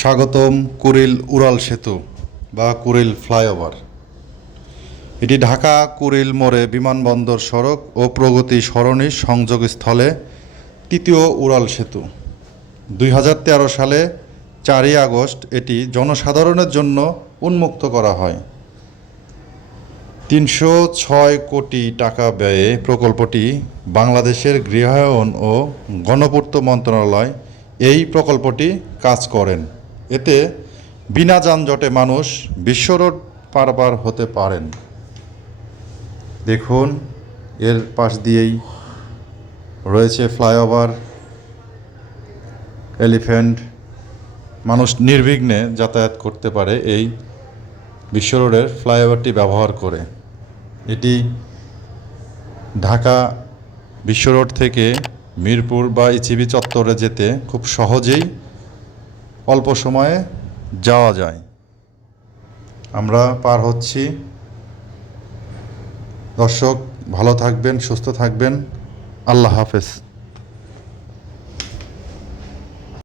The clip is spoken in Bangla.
স্বাগতম কুরিল উড়াল সেতু বা কুরিল ফ্লাইওভার। এটি ঢাকা কুরিল মোড়ে বিমানবন্দর সড়ক ও প্রগতি সরণির সংযোগস্থলে তৃতীয় উড়াল সেতু। দুই হাজার তেরো সালে চারই আগস্ট এটি জনসাধারণের জন্য উন্মুক্ত করা হয়। তিনশো ছয় কোটি টাকা ব্যয়ে প্রকল্পটি বাংলাদেশের গৃহায়ন ও গণপূর্ত মন্ত্রণালয় এই প্রকল্পটি কাজ করেন। এতে বিনা যানজটে মানুষ বিশ্বরোড পারবার হতে পারেন। দেখুন, এর পাশ দিয়েই রয়েছে ফ্লাইওভার, এলিফ্যান্ট। মানুষ নির্বিঘ্নে যাতায়াত করতে পারে এই বিশ্ব রোডের ফ্লাইওভারটি ব্যবহার করে। এটি ঢাকা বিশ্ব রোড থেকে মিরপুর বা ইচিবি চত্বরে যেতে খুব সহজেই অল্প সময়ে যাওয়া যায়। আমরা পার হচ্ছি। দর্শক ভালো থাকবেন সুস্থ থাকবেন। আল্লাহ হাফেজ।